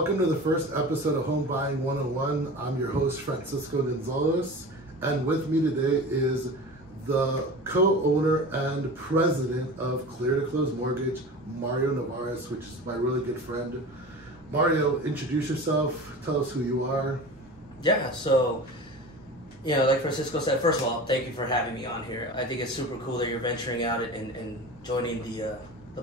Welcome to the first episode of Home Buying 101. I'm your host, Francisco Gonzalez, and with me today is the co-owner and president of Clear to Close Mortgage, Mario Nevarez, which is my really good friend. Mario, introduce yourself, tell us who you are. Yeah, so, like Francisco said, first of all, thank you for having me on here. I think it's super cool that you're venturing out and joining the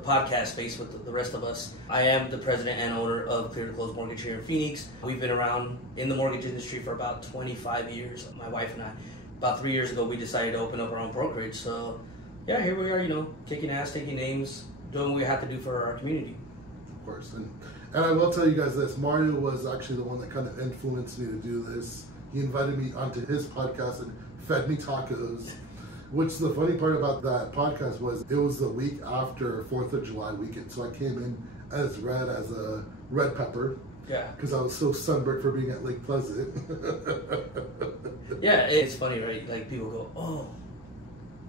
podcast space with the rest of us. I am the president and owner of Clear to Close Mortgage here in Phoenix. We've been around in the mortgage industry for about 25 years, my wife and I. About 3 years ago, we decided to open up our own brokerage. So, yeah, here we are, kicking ass, taking names, doing what we have to do for our community. Of course. And I will tell you guys this, Mario was actually the one that kind of influenced me to do this. He invited me onto his podcast and fed me tacos. Which the funny part about that podcast was it was the week after 4th of July weekend. So I came in as red as a red pepper. Yeah. Because I was so sunburned for being at Lake Pleasant. Yeah, it's funny, right? Like people go, oh,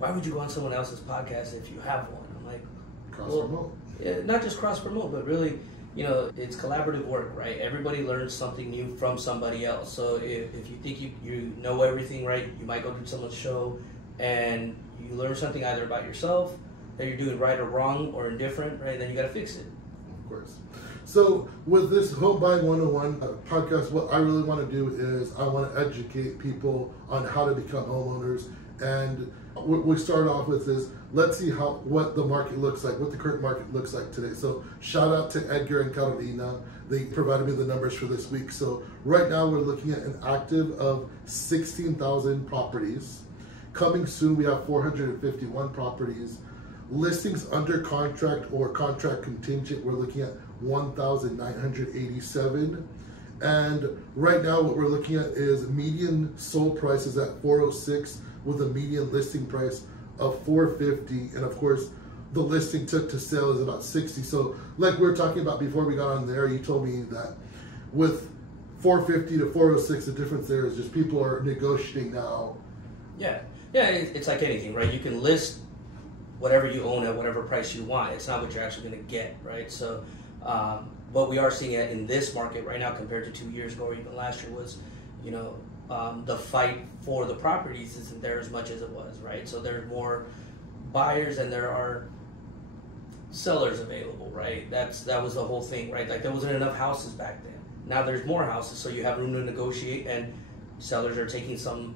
why would you go on someone else's podcast if you have one? I'm like, cross-promote. Yeah, not just cross-promote, but really, it's collaborative work, right? Everybody learns something new from somebody else. So if you think you know everything, right, you might go to someone's show and you learn something either about yourself, that you're doing right or wrong or indifferent, right? Then you got to fix it. Of course. So with this Home Buying 101 podcast, what I really want to do is I want to educate people on how to become homeowners. And we start off with this, let's see what the market looks like, what the current market looks like today. So shout out to Edgar and Carolina. They provided me the numbers for this week. So right now we're looking at an active of 16,000 properties. Coming soon, we have 451 properties. Listings under contract or contract contingent, we're looking at 1,987. And right now what we're looking at is median sold prices at 406 with a median listing price of 450. And of course, the listing took to sale is about 60. So like we were talking about before we got on there, you told me that with 450 to 406, the difference there is just people are negotiating now. Yeah, it's like anything, right? You can list whatever you own at whatever price you want. It's not what you're actually going to get, right? So what we are seeing in this market right now compared to 2 years ago or even last year was, the fight for the properties isn't there as much as it was, right? So there's more buyers than there are sellers available, right? That was the whole thing, right? Like there wasn't enough houses back then. Now there's more houses, so you have room to negotiate, and sellers are taking some,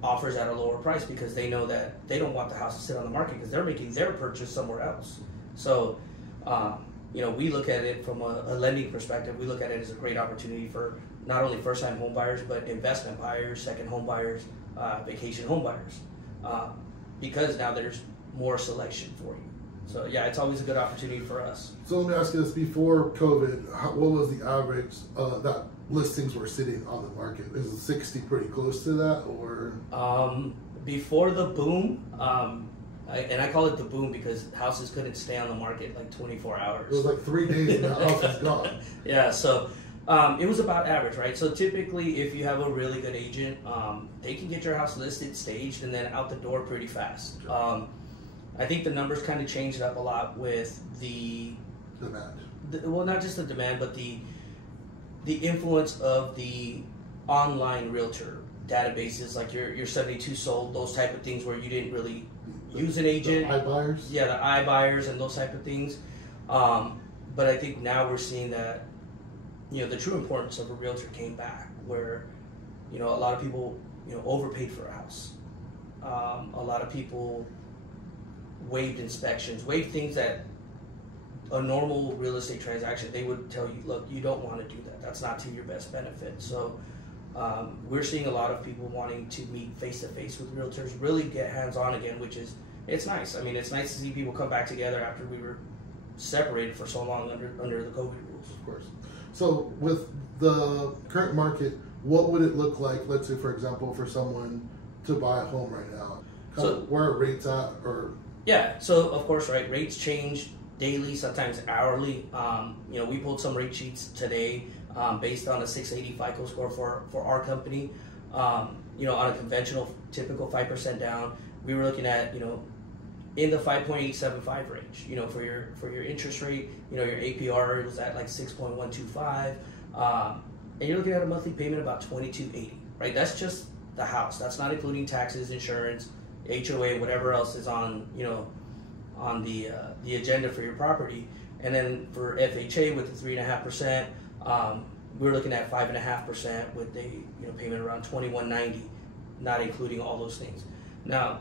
offers at a lower price because they know that they don't want the house to sit on the market because they're making their purchase somewhere else. So, we look at it from a lending perspective. We look at it as a great opportunity for not only first-time home buyers, but investment buyers, second home buyers, vacation home buyers, because now there's more selection for you. So yeah, it's always a good opportunity for us. So let me ask you this, before COVID, what was the average that listings were sitting on the market? Is 60 pretty close to that, or? Before the boom, and I call it the boom because houses couldn't stay on the market like 24 hours. It was like 3 days and the house is gone. Yeah, so it was about average, right? So typically if you have a really good agent, they can get your house listed, staged, and then out the door pretty fast. I think the numbers kind of changed up a lot with the demand. Well, not just the demand, but the influence of the online realtor databases, like your 72 sold, those type of things where you didn't really use an agent. The iBuyers? Yeah, the iBuyers and those type of things. But I think now we're seeing that, the true importance of a realtor came back, where, a lot of people, overpaid for a house. A lot of people waived inspections, waived things that a normal real estate transaction, they would tell you, look, you don't want to do that. That's not to your best benefit. So we're seeing a lot of people wanting to meet face-to-face with realtors, really get hands-on again, which is, it's nice. I mean, it's nice to see people come back together after we were separated for so long under the COVID rules. Of course. So with the current market, what would it look like, let's say, for example, for someone to buy a home right now? So where are rates at, or? Yeah, so of course, right, rates change daily, sometimes hourly. We pulled some rate sheets today based on a 680 FICO score for our company. On a conventional, typical 5% down, we were looking at, in the 5.875 range. You know, for your interest rate, you know, your APR was at like 6.125, and you're looking at a monthly payment about $22.80, right? That's just the house. That's not including taxes, insurance, HOA, whatever else is on, you know, on the agenda for your property. And then for FHA with the 3.5%, we're looking at 5.5% with a, you know, payment around $21.90, not including all those things. Now,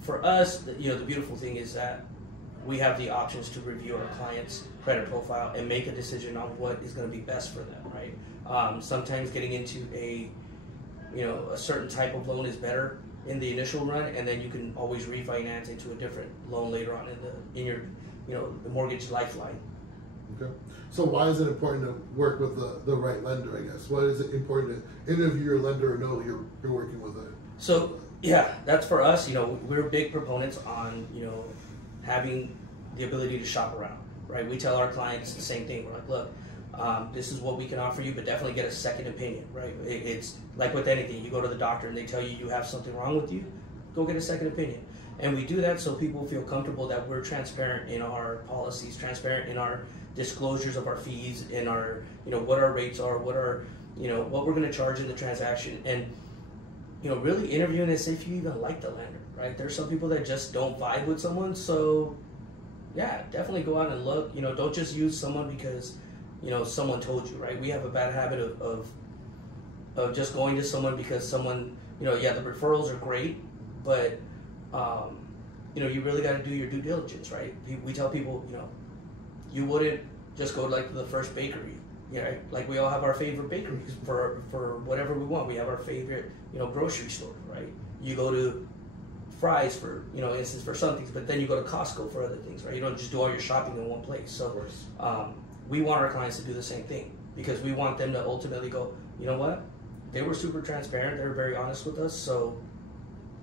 for us, you know, the beautiful thing is that we have the options to review our client's credit profile and make a decision on what is going to be best for them, right? Sometimes getting into a certain type of loan is better in the initial run, and then you can always refinance into a different loan later on in your the mortgage lifeline. Okay. So why is it important to work with the right lender, I guess? Why is it important to interview your lender and know you're working with it? So yeah, that's for us. You know, we're big proponents on, you know, having the ability to shop around, right? We tell our clients the same thing. We're like, look, this is what we can offer you, but definitely get a second opinion, right? It's like with anything. You go to the doctor and they tell you have something wrong with you, go get a second opinion. And we do that so people feel comfortable that we're transparent in our policies, transparent in our disclosures of our fees, in our, you know, what our rates are, what our, you know, what we're going to charge in the transaction, and, you know, really interviewing as if you even like the lender, right? There's some people that just don't vibe with someone, so yeah, definitely go out and look. You know, don't just use someone because, you know, someone told you, right? We have a bad habit of just going to someone because someone, you know, yeah, the referrals are great, but you know, you really got to do your due diligence, right? We tell people, you know, you wouldn't just go like to the first bakery, you know, like we all have our favorite bakeries for whatever we want. We have our favorite, you know, grocery store, right? You go to Fry's for, you know, instance for some things, but then you go to Costco for other things, right? You don't just do all your shopping in one place. So we want our clients to do the same thing because we want them to ultimately go, you know what? They were super transparent. They were very honest with us. So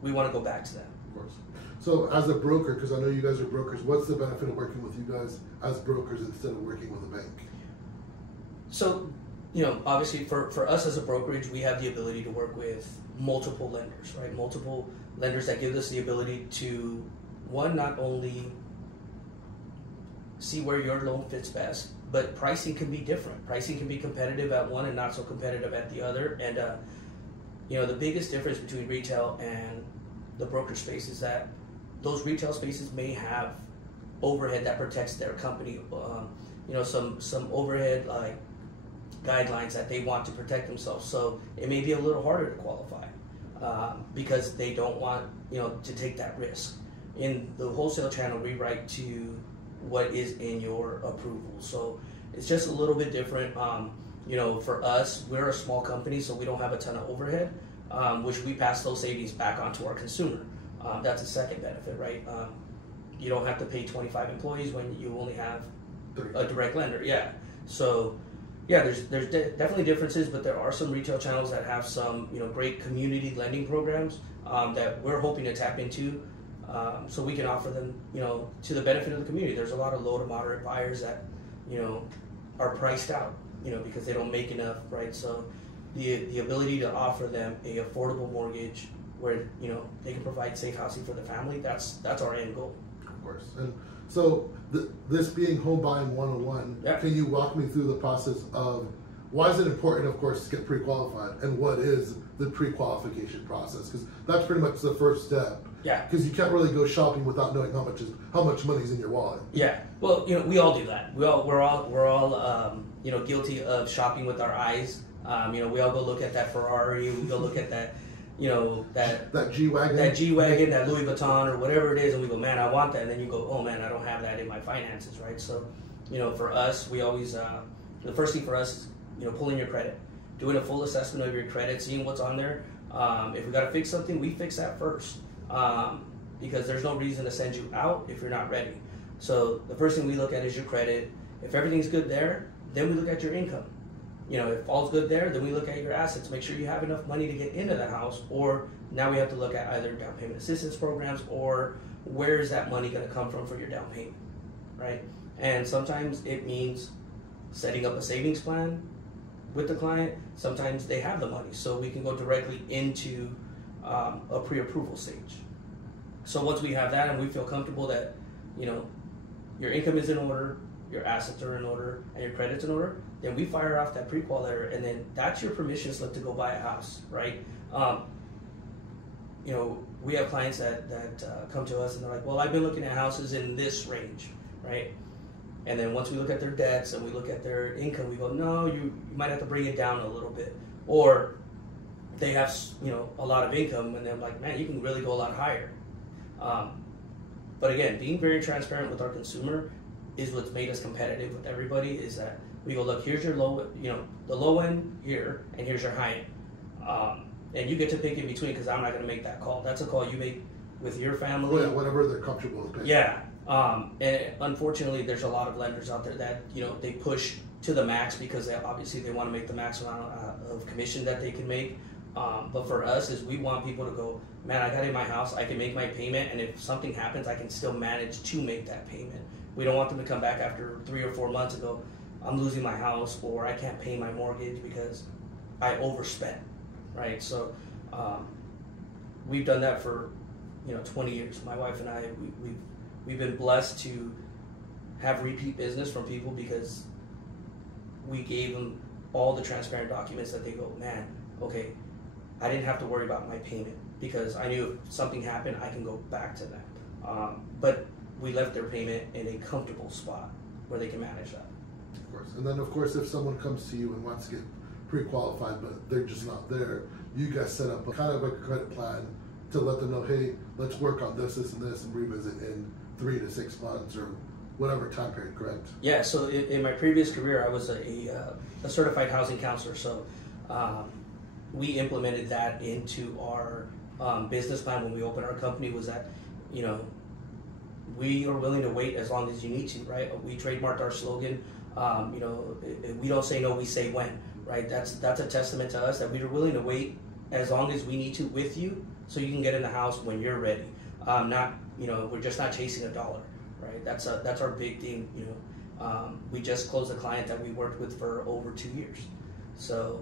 we want to go back to them. Of course. So as a broker, because I know you guys are brokers, what's the benefit of working with you guys as brokers instead of working with a bank? So, you know, obviously for us as a brokerage, we have the ability to work with multiple lenders, right? Multiple lenders that give us the ability to, one, not only see where your loan fits best, but pricing can be different. Pricing can be competitive at one and not so competitive at the other. And, you know, the biggest difference between retail and the broker space is that those retail spaces may have overhead that protects their company. You know, some overhead like guidelines that they want to protect themselves. So it may be a little harder to qualify because they don't want, you know, to take that risk. In the wholesale channel, we write to what is in your approval. So it's just a little bit different. You know, for us, we're a small company, so we don't have a ton of overhead, which we pass those savings back onto our consumer. That's a second benefit, right? You don't have to pay 25 employees when you only have a direct lender. Yeah. So yeah, there's definitely differences, but there are some retail channels that have some, you know, great community lending programs that we're hoping to tap into, so we can offer them, you know, to the benefit of the community. There's a lot of low to moderate buyers that, you know, are priced out, you know, because they don't make enough, right? So the ability to offer them a affordable mortgage where, you know, they can provide safe housing for the family, that's our end goal. Of course. And so this being Home Buying 101, yeah. Can you walk me through the process of why is it important, of course, to get pre-qualified, and what is the pre-qualification process? Because that's pretty much the first step. Yeah. Because you can't really go shopping without knowing how much money's in your wallet. Yeah. Well, you know, we all do that. We're all you know, guilty of shopping with our eyes. You know, we all go look at that Ferrari. We go look at that, you know, that G-Wagon, that Louis Vuitton or whatever it is, and we go, man, I want that. And then you go, oh man, I don't have that in my finances, right? So, you know, for us, we always the first thing for us is, you know, pulling your credit, doing a full assessment of your credit, seeing what's on there. If we got to fix something, we fix that first, because there's no reason to send you out if you're not ready. So the first thing we look at is your credit. If everything's good there, then we look at your income. You know, if all's good there, then we look at your assets, make sure you have enough money to get into that house, or now we have to look at either down payment assistance programs or where is that money going to come from for your down payment, right? And sometimes it means setting up a savings plan with the client. Sometimes they have the money, so we can go directly into a pre-approval stage. So once we have that and we feel comfortable that, your income is in order, your assets are in order, and your credit's in order, then we fire off that pre-qual letter, and then that's your permission slip to go buy a house, right? We have clients that come to us and they're like, well, I've been looking at houses in this range, right? And then once we look at their debts and we look at their income, we go, no, you might have to bring it down a little bit. Or they have, a lot of income, and they're like, man, you can really go a lot higher. But again, being very transparent with our consumer is what's made us competitive with everybody, is that we go, look, here's your low, the low end here, and here's your high end. And you get to pick in between, because I'm not going to make that call. That's a call you make with your family. Yeah, whatever they're comfortable with paying. Yeah. And unfortunately, there's a lot of lenders out there that, they push to the max because they want to make the max amount of commission that they can make. But for us, is we want people to go, man, I got in my house, I can make my payment, and if something happens, I can still manage to make that payment. We don't want them to come back after 3 or 4 months and go, I'm losing my house, or I can't pay my mortgage because I overspent, right? So we've done that for 20 years. My wife and I, we've been blessed to have repeat business from people because we gave them all the transparent documents that they go, man, okay, I didn't have to worry about my payment because I knew if something happened, I can go back to them. But we left their payment in a comfortable spot where they can manage that. Of course. And then, of course, if someone comes to you and wants to get pre-qualified, but they're just not there, you guys set up a kind of a credit plan to let them know, hey, let's work on this, and this, and revisit in 3 to 6 months or whatever time period, correct? Yeah, so in my previous career, I was a certified housing counselor, so we implemented that into our business plan when we opened our company, was that, we are willing to wait as long as you need to, right? We trademarked our slogan, we don't say no, we say when, right? That's a testament to us that we are willing to wait as long as we need to with you so you can get in the house when you're ready. We're just not chasing a dollar, right? That's our big thing, we just closed a client that we worked with for over 2 years. So,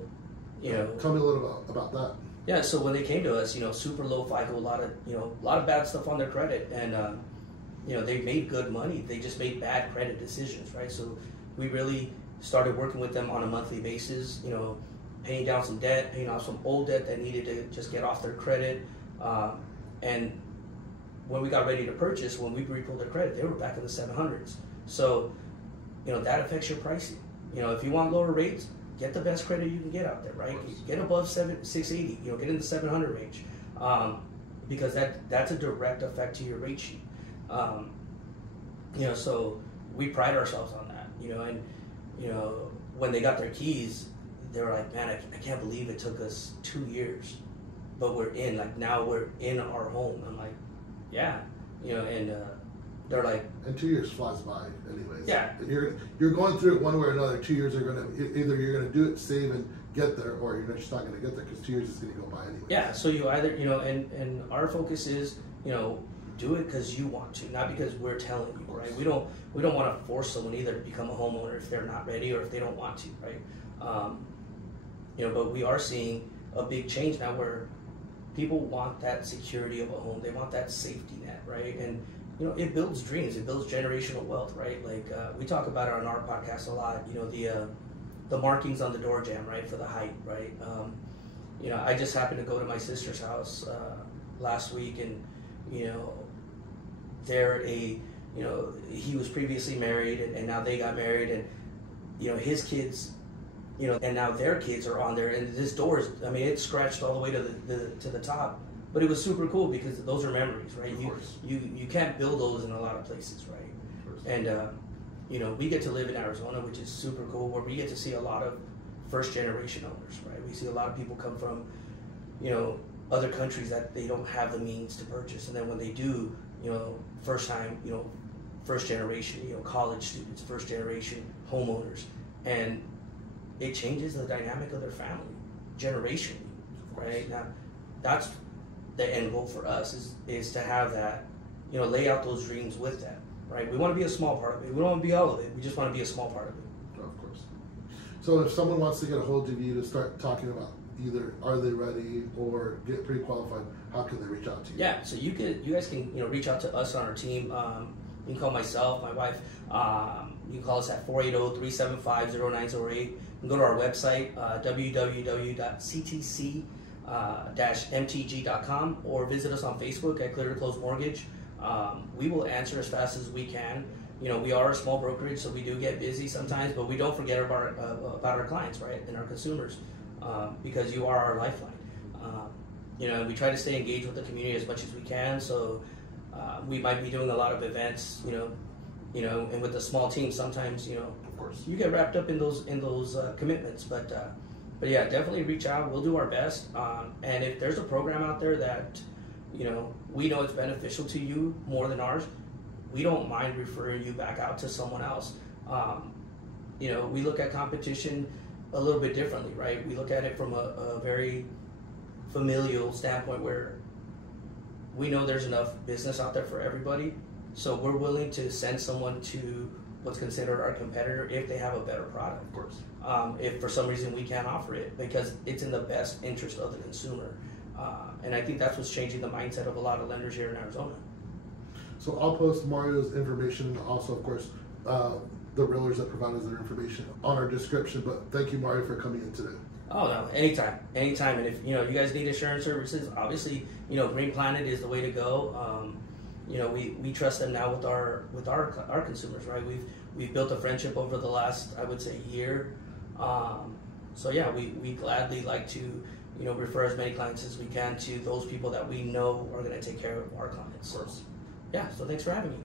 Tell me a little about that. Yeah, so when they came to us, super low FICO, a lot of bad stuff on their credit, and they made good money. They just made bad credit decisions, right? So we really started working with them on a monthly basis, paying down some debt, paying off some old debt that needed to just get off their credit. And when we got ready to purchase, when we repulled their credit, they were back in the 700s. So, that affects your pricing. If you want lower rates, get the best credit you can get out there, right? Get above 680, get in the 700 range, because that's a direct effect to your rate sheet. So we pride ourselves on that, and when they got their keys, they were like, man, I can't believe it took us 2 years, but now we're in our home. I'm like, yeah, and they're like, and 2 years flies by anyways. Yeah. You're going through it one way or another. 2 years are gonna, either you're gonna do it, save and get there, or you're just not gonna get there because 2 years is gonna go by anyway. Yeah, so you either, and our focus is, do it because you want to, not because we're telling you, right? We don't want to force someone either to become a homeowner if they're not ready or if they don't want to, right? But we are seeing a big change now where people want that security of a home. They want that safety net, right? And it builds dreams. It builds generational wealth, right? Like we talk about it on our podcast a lot. The markings on the door jamb, right, for the height, right? I just happened to go to my sister's house last week, and he was previously married, and now they got married, and his kids, and now their kids are on there, and this door is, it's scratched all the way to the top. But it was super cool because those are memories, right? You can't build those in a lot of places, right? And we get to live in Arizona, which is super cool, where we get to see a lot of first generation owners, right? We see a lot of people come from, other countries that they don't have the means to purchase, and then when they do, first time, first generation, college students, first generation homeowners, and it changes the dynamic of their family generationally, right? Now, that's the end goal for us is to have that, lay out those dreams with them, right? We want to be a small part of it. We don't want to be all of it. We just want to be a small part of it. Of course. So if someone wants to get a hold of you to start talking about either are they ready or get pre-qualified, how can they reach out to you? Yeah, so you guys can reach out to us on our team. You can call myself, my wife. You can call us at 480-375-0908. You can go to our website, www.ctc-mtg.com, or visit us on Facebook at Clear to Close Mortgage. We will answer as fast as we can. We are a small brokerage, so we do get busy sometimes, but we don't forget about our clients, right, and our consumers, because you are our lifeline. We try to stay engaged with the community as much as we can. So we might be doing a lot of events, and with a small team, sometimes Of course. you get wrapped up in those commitments. But yeah, definitely reach out. We'll do our best. And if there's a program out there that we know it's beneficial to you more than ours, we don't mind referring you back out to someone else. We look at competition a little bit differently, right? We look at it from a very familial standpoint, where we know there's enough business out there for everybody, so we're willing to send someone to what's considered our competitor if they have a better product. Of course. If for some reason we can't offer it, because it's in the best interest of the consumer. And I think that's what's changing the mindset of a lot of lenders here in Arizona. So I'll post Mario's information, and also, of course, the realtors that provide us their information on our description. But thank you, Mario, for coming in today. Oh no, anytime. And if you guys need insurance services, obviously Green Planet is the way to go. We trust them now with our consumers, right? We've built a friendship over the last, I would say, year. So yeah, we gladly like to refer as many clients as we can to those people that we know are going to take care of our clients. Of course. Yeah, so thanks for having me.